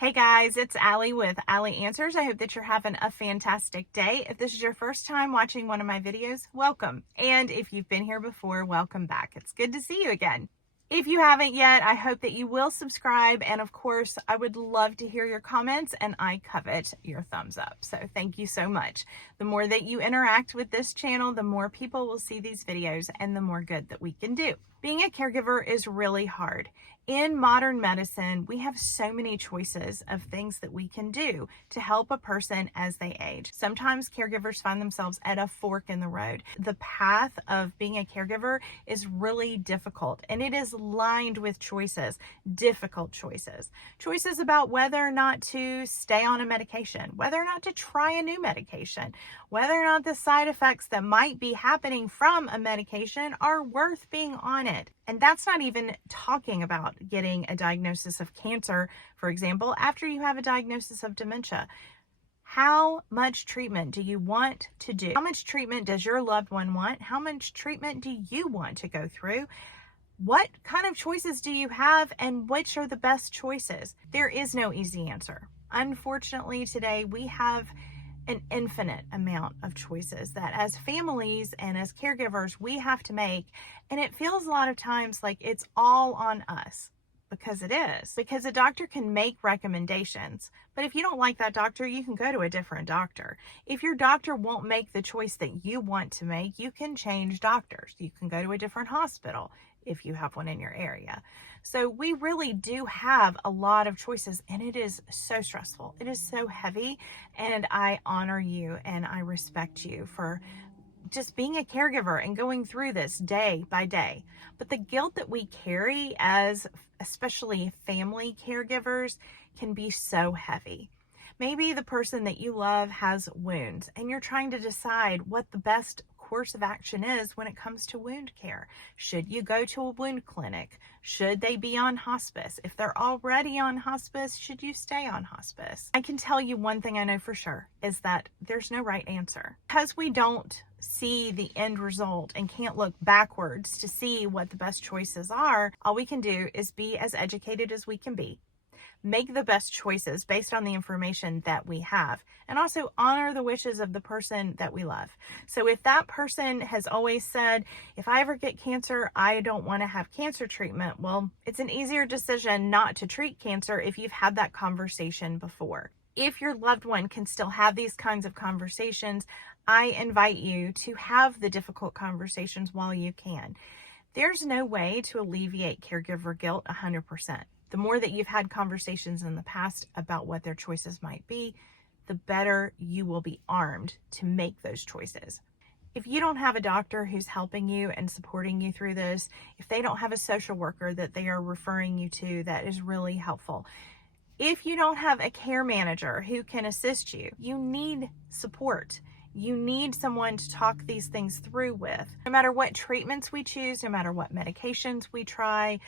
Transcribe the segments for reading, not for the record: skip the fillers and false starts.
Hey guys, it's Allie with Answers. I hope that you're having a fantastic day. If this is your first time watching one of my videos, welcome. And if you've been here before, welcome back. It's good to see you again. If you haven't yet, I hope that you will subscribe. And of course, I would love to hear your comments and I covet your thumbs up. So thank you so much. The more that you interact with this channel, the more people will see these videos and the more good that we can do. Being a caregiver is really hard. In modern medicine, we have so many choices of things that we can do to help a person as they age. Sometimes caregivers find themselves at a fork in the road. The path of being a caregiver is really difficult, and it is lined with choices, difficult choices. Choices about whether or not to stay on a medication, whether or not to try a new medication, whether or not the side effects that might be happening from a medication are worth being on it. And that's not even talking about getting a diagnosis of cancer, for example, after you have a diagnosis of dementia. How much treatment do you want to do? How much treatment does your loved one want? How much treatment do you want to go through? What kind of choices do you have, and which are the best choices? There is no easy answer. Unfortunately, today we have an infinite amount of choices that as families and as caregivers we have to make, and it feels a lot of times like it's all on us, because it is. Because a doctor can make recommendations, but if you don't like that doctor, you can go to a different doctor. If your doctor won't make the choice that you want to make, you can change doctors. You can go to a different hospital if you have one in your area. So we really do have a lot of choices, and it is so stressful. It is so heavy, and I honor you and I respect you for just being a caregiver and going through this day by day. But the guilt that we carry as especially family caregivers can be so heavy. Maybe the person that you love has wounds and you're trying to decide what the best course of action is when it comes to wound care. Should you go to a wound clinic? Should they be on hospice? If they're already on hospice, should you stay on hospice? I can tell you one thing I know for sure is that there's no right answer. Because we don't see the end result and can't look backwards to see what the best choices are, all we can do is be as educated as we can be. Make the best choices based on the information that we have, and also honor the wishes of the person that we love. So if that person has always said, if I ever get cancer, I don't want to have cancer treatment, well, it's an easier decision not to treat cancer if you've had that conversation before. If your loved one can still have these kinds of conversations, I invite you to have the difficult conversations while you can. There's no way to alleviate caregiver guilt 100%. The more that you've had conversations in the past about what their choices might be, the better you will be armed to make those choices. If you don't have a doctor who's helping you and supporting you through this, if they don't have a social worker that they are referring you to that is really helpful, if you don't have a care manager who can assist you, you need support. You need someone to talk these things through with. No matter what treatments we choose, no matter what medications we try,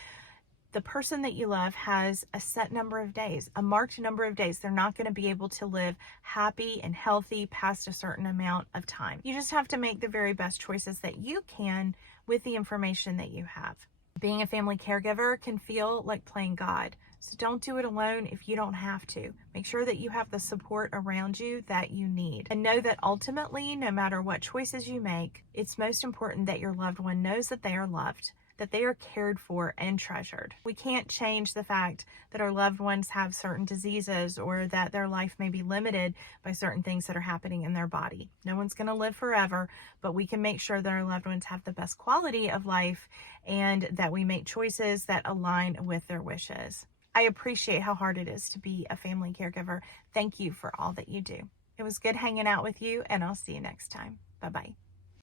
the person that you love has a set number of days, a marked number of days. They're not going to be able to live happy and healthy past a certain amount of time. You just have to make the very best choices that you can with the information that you have. Being a family caregiver can feel like playing God. So don't do it alone if you don't have to. Make sure that you have the support around you that you need. And know that ultimately, no matter what choices you make, it's most important that your loved one knows that they are loved, that they are cared for and treasured. We can't change the fact that our loved ones have certain diseases or that their life may be limited by certain things that are happening in their body. No one's going to live forever, but we can make sure that our loved ones have the best quality of life and that we make choices that align with their wishes. I appreciate how hard it is to be a family caregiver. Thank you for all that you do. It was good hanging out with you, and I'll see you next time. Bye-bye.